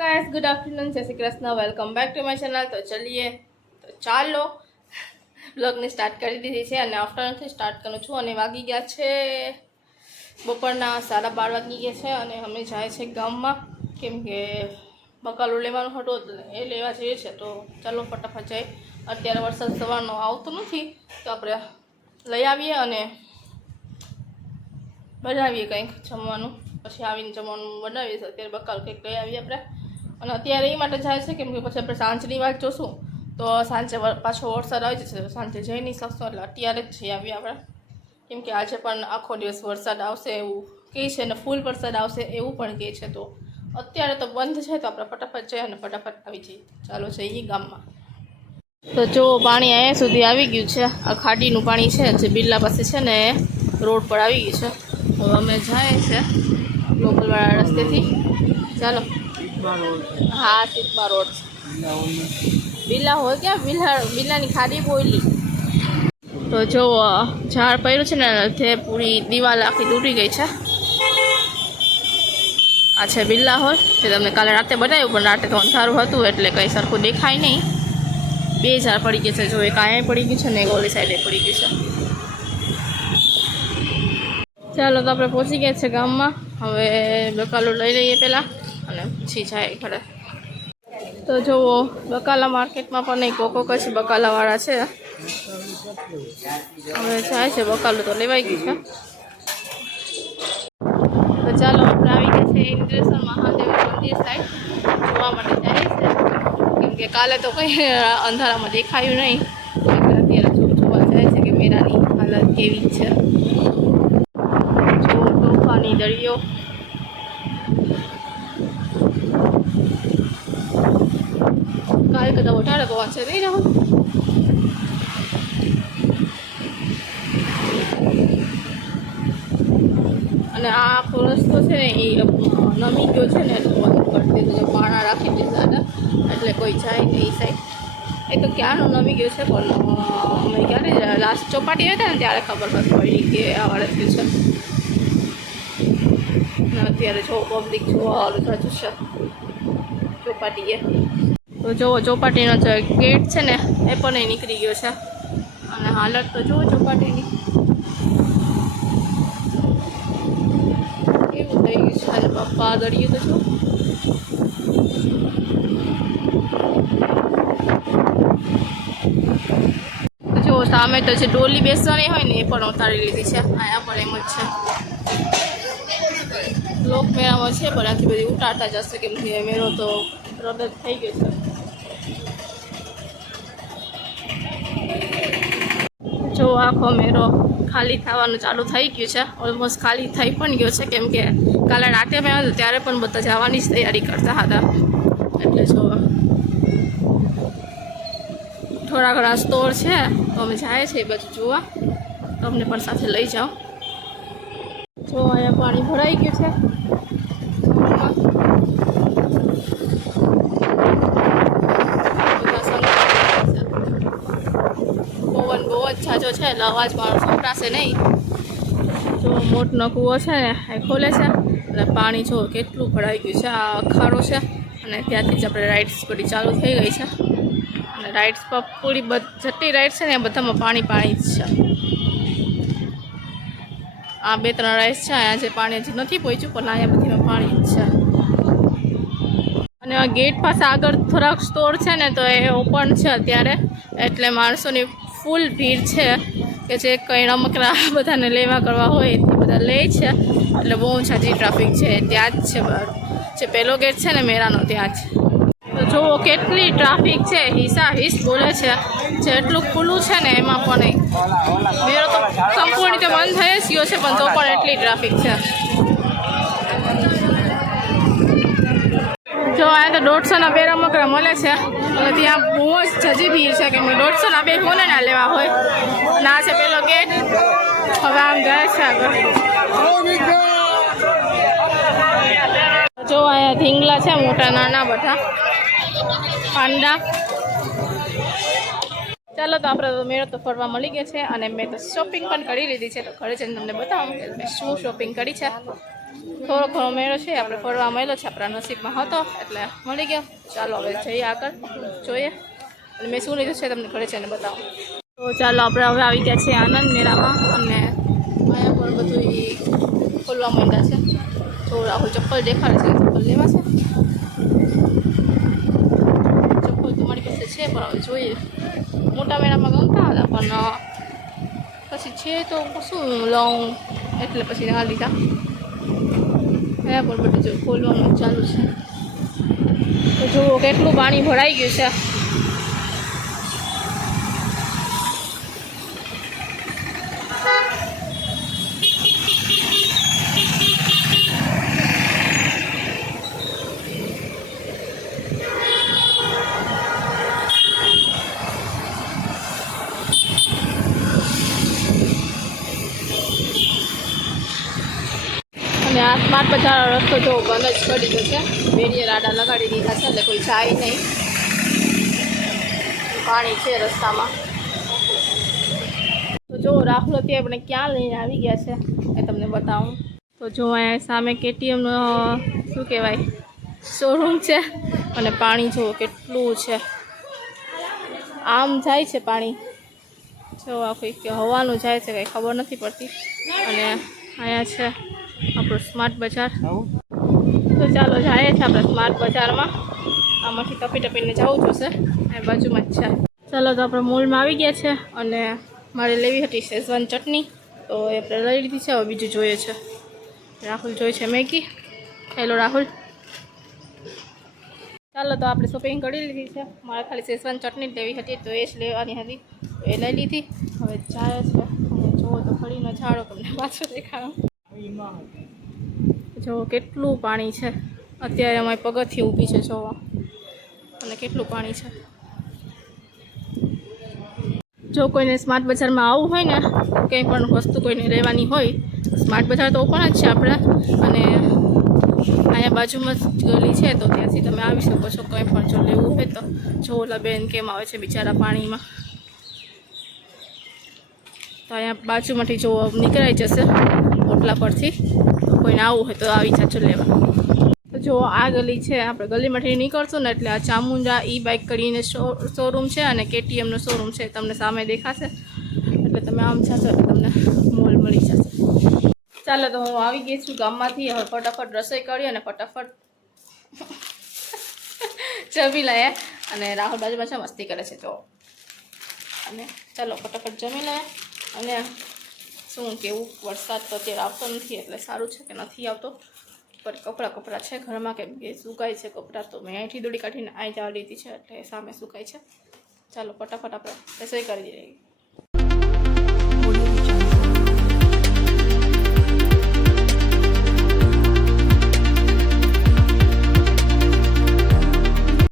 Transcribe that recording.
Guys good afternoon જય Shri Krishna welcome back to my channel તો ચલીએ, તો ચાલો. બ્લોગને સ્ટાર્ટ કરી દીધી છે અને આફ્ટરનૂનથી સ્ટાર્ટ કરું છું અને વાગી ગયા છે. બપોરના સાડા બાર વાગી ગયા છે અને અમે જાય છે ગામમાં. કેમ કે બકાલું લેવાનું હતું એ લેવા જઈએ છે તો ચાલો ફટાફટ જાય અત્યારે વરસાદ સવારનો આવતો નથી, તો આપણે લઈ આવીએ અને બનાવીએ કંઈક જમવાનું. પછી આવીને જમવાનું બનાવીએ. અત્યારે બકાલ કંઈક લઈ આવીએ આપણે. અને અત્યારે એ માટે જાય છે કેમ કે પછી આપણે સાંજની વાત જોશું, તો સાંજે પાછો વરસાદ આવી જશે સાંજે જઈ નહીં શકશો, એટલે અત્યારે જ જઈ આવીએ આપણે. કેમ કે આજે પણ આખો દિવસ વરસાદ આવશે એવું કહે છે અને ફૂલ વરસાદ આવશે એવું પણ કહે છે. તો અત્યારે તો બંધ છે, તો આપણે ફટાફટ જઈએ અને ફટાફટ આવી જઈએ. ચાલો જઈએ ગામમાં. તો જો પાણી અહીંયા સુધી આવી ગયું છે, આ ખાડીનું પાણી છે, જે બિરલા પાસે છે ને, રોડ પર આવી ગયું છે. હવે અમે જાય છે, લોકલવાળા રસ્તેથી. ચાલો. હા સીતમા રોડ બિલ્લા હોય ક્યાં બિલ્લા બિલ્લાની ખાડી બોયલી. તો જો ઝાડ પડ્યું છે ને તે પૂરી દિવાલ આખી તૂટી ગઈ છે. આ છે બિલ્લા હોલ તે તમને કાલે રાતે બતાવ્યું પણ રાતે તો અંધારું હતું એટલે કંઈ સરખું દેખાય નહીં. બે ઝાડ પડી ગયા છે જો એક અહીંયા પડી ગયું છે ને એક ઓલી સાઈડે પડી ગયું છે. ચાલો તો આપણે પહોંચી ગયા છે ગામમાં. હવે બકાલો લઈ લઈએ પહેલાં. પછી જાય ઘરે. તો જુઓ, બકાલા માર્કેટમાં પણ નહીં કોકો કચ્છ બકાલાવાળા છે. હવે જાય છે, બકાલું તો લેવાઈ ગયું છે. તો ચાલો આપણે આવી ગયા છે ઇન્દ્રેશ્વર મહાદેવ મંદિર સાઈડ જોવા માટે જાય છે. કેમ કે કાલે તો કંઈ અંધારામાં દેખાયું નહીં. અત્યારે જોવા જાય છે કે મેળાની હાલત કેવી છે. જો તોફાની દરિયો. કાલે કરતાં વધારે પવન છે. નહીં રહો અને આ રસ્તો છે ને એ નમી ગયો છે ને એટલે બંધ કરી પાણા રાખી દીધા હતા. એટલે કોઈ જાય નહીં એ સાઈડ એ તો ક્યાંનો નમી ગયો છે પણ અમે ક્યારે લાસ્ટ ચોપાટી હતા ને ત્યારે ખબર પડી કે આ વાળા છે. અત્યારે જો પબ્લિક જોવા રજૂ છે. ચોપાટીએ. તો જુઓ ચોપાટીનો જે ગેટ છે ને, એ પણ એ નીકળી ગયો છે. અને હાલત તો જુઓ ચોપાટીની. કેવું થઈ ગયું છે અરે પપ્પા દરિયું તો જો જો સામે તો જે ડોલી બેસવાની હોય ને, એ પણ ઉતારી લીધી છે. અહીંયા પણ એમ જ છે. લોક મેળામાં છે, પણ આથી બધી ઉતારતા જશે કેમ કે મેળો તો રદ થઈ ગયો છે. જો આખો મેળો ખાલી થવાનું ચાલુ થઈ ગયું છે. ઓલમોસ્ટ ખાલી થઈ પણ ગયો છે. કેમ કે કાલે રાતે મેં આવ્યો ત્યારે પણ બધા જવાની જ તૈયારી કરતા હતા. એટલે જો થોડા ઘણા સ્ટોર છે. તો અમે જાય છે એ બાજુ જોવા. તમને પણ સાથે લઈ જાઓ. જો અહીંયા પાણી ભરાઈ ગયું છે બધા સંઘ છે. પવન બહુ જ છાજો છે એટલે અવાજ પણ સંભળાશે નહીં. જો મોટનો કૂવો છે ને એ ખોલે છે. એટલે પાણી જો કેટલું ભરાઈ ગયું છે, આ અખાડો છે. અને ત્યાંથી જ આપણે રાઇડ્સ બધી ચાલુ થઈ ગઈ છે. અને રાઇડ્સ પર પૂરી જેટલી રાઇડ છે ને એ બધામાં પાણી પાણી જ છે. આ બે ત્રણ રાઇડ્સ છે, અહીંયા જે પાણી હજી નથી પહોંચ્યું પણ અહીંયા બધીમાં પાણી જ છે. અને આ ગેટ પાસે આગળ થોડાક સ્ટોર છે ને, તો એ ઓપન છે અત્યારે. એટલે માણસોની ફૂલ ભીડ છે. કે જે કંઈ રમકડા બધાને લેવા કરવા હોય તે બધા લે છે. એટલે બહુ ઝાઝી ટ્રાફિક છે. ત્યાં જ છે જે પહેલો ગેટ છે ને મેરાનો, ત્યાં જ. તો જુઓ કેટલી ટ્રાફિક છે. હિસા હિસ બોલે છે જેટલું ખુલ્લું છે ને એમાં પણ મેળો તો સંપૂર્ણ રીતે બંધ થઈ જ ગયો છે, પણ તો પણ એટલી ટ્રાફિક છે. જો આ તો દોઢસોના બે રમકડા મળે છે. અને ત્યાં બહુ જ જજી ભીડ છે કે દોઢસોના બે કોને ના લેવા હોય. આ છે પેલો ગેટ હવે આમ જાય છે આગળ. જો અહીંયા ધીંગલા છે મોટા, નાના બધા. પાંડા. ચાલો તો આપણે તો મેળો તો ફરવા મળી ગયા છે અને મેં તો શોપિંગ પણ કરી લીધી છે. તો ઘરે જઈને તમને બતાવું કે મેં શું શોપિંગ કરી છે. થોડો ઘણો મેળો છે, આપણે ફરવા મળ્યો છે, આપણા નસીબમાં હતો, એટલે મળી ગયો. ચાલો હવે જઈએ આગળ, જોઈએ. અને મેં શું લીધું છે તમને ઘરે છે બતાવું. તો ચાલો આપણે હવે આવી ગયા છીએ આનંદ મેળામાં, અને અહીંયા પણ બધું ખોલવા માંડ્યા છે. તો રાહુલ ચપ્પલ દેખાડે છે, ચપ્પલ લેવા છે. ચપ્પલ તો મારી પાસે છે, પણ હવે જોઈએ. મોટા મેળામાં ગમતા હતા, પણ પછી છે તો શું લઉં, એટલે પછી ના લીધા. અહીંયા પણ બધું ખોલવાનું ચાલુ છે? તો જુઓ કેટલું પાણી ભરાઈ ગયું છે. બજારનો રસ્તો જો બંધ જ કરી દીધો છે બેરિયર આડા લગાડી દીધા છે, એટલે કોઈ જાય નહીં. પાણી છે રસ્તામાં. તો જો રાહુલ અત્યારે આપણે ક્યાં લઈને આવી ગયા છે એ તમને બતાવું. તો જો અહીંયા સામે કેટીએમનો શું કહેવાય શોરૂમ છે અને પાણી જુઓ કેટલું છે. આમ જાય છે પાણી. જો આ કોઈ કે હવાનું જાય છે, કંઈ ખબર નથી પડતી. અને અહીંયા છે આપણું સ્માર્ટ બજાર. તો ચાલો જાય છે આપણે સ્માર્ટ બજારમાં. આમાંથી ટપી ટપીને જવું જોશે એ બાજુમાં જ છે. ચાલો તો આપણે મોલમાં આવી ગયા છે અને મારે લેવી હતી શેઝવાન ચટણી. તો એ આપણે લઈ લીધી છે. હવે બીજું જોઈએ છે. રાહુલ જોઈએ છે મેગી. હેલો રાહુલ. ચાલો તો આપણે શોપિંગ કરી લીધી છે. મારે ખાલી શેઝવાન ચટણી લેવી હતી, તો એ જ લેવાની હતી. એ લઈ લીધી. હવે જાય છે. અને જુઓ તો ફરી ઝાડો તમને પાછો દેખાડો. જો કેટલું પાણી છે? અત્યારે અમારી પગથી ઊભી છે જોવા. અને કેટલું પાણી છે? જો કોઈને સ્માર્ટ બજારમાં આવવું હોય ને, કંઈ પણ વસ્તુ કોઈને રહેવાની હોય સ્માર્ટ બજાર તો ઓપન જ છે આપણે. અને અહીંયા બાજુમાં જ ગલી છે તો ત્યાંથી તમે આવી શકો છો, કંઈ પણ જો લેવું હોય તો. જો ઓલા બેન કેમ આવે છે બિચારા પાણીમાં. તો અહીંયા બાજુમાંથી જો નીકળાઈ જશે. ઓટલા પરથી. કોઈને આવવું હોય તો આવી જાજો લેવા. તો જો આ ગલી છે, આપણે ગલીમાંથી નીકળશું ને એટલે આ ચામુંડા ઈ બાઇક કરીને શોરૂમ છે અને કેટીએમનો શોરૂમ છે તમને સામે દેખાશે. એટલે તમે આમ જશો એટલે તમને મોલ મળી જશે. ચાલો તો હું આવી ગઈ છું ગામમાંથી. હવે ફટાફટ રસોઈ કરી અને ફટાફટ જમી લઈએ. અને રાહુલ બાજુ પાછા મસ્તી કરે છે, તો. અને ચાલો ફટાફટ જમી લઈએ. અને શું કેવું વરસાદ તો અત્યારે આવતો નથી એટલે સારું છે કે નથી આવતો. પર કપડાં કપડાં છે ઘરમાં કેમ કે સુકાય છે કપડાં તો મેં અહીંથી દોડી કાઢીને અહીં જવા લીધી છે એટલે સામે સુકાય છે. ચાલો, ફટાફટ આપણે રસોઈ કરી દઈએ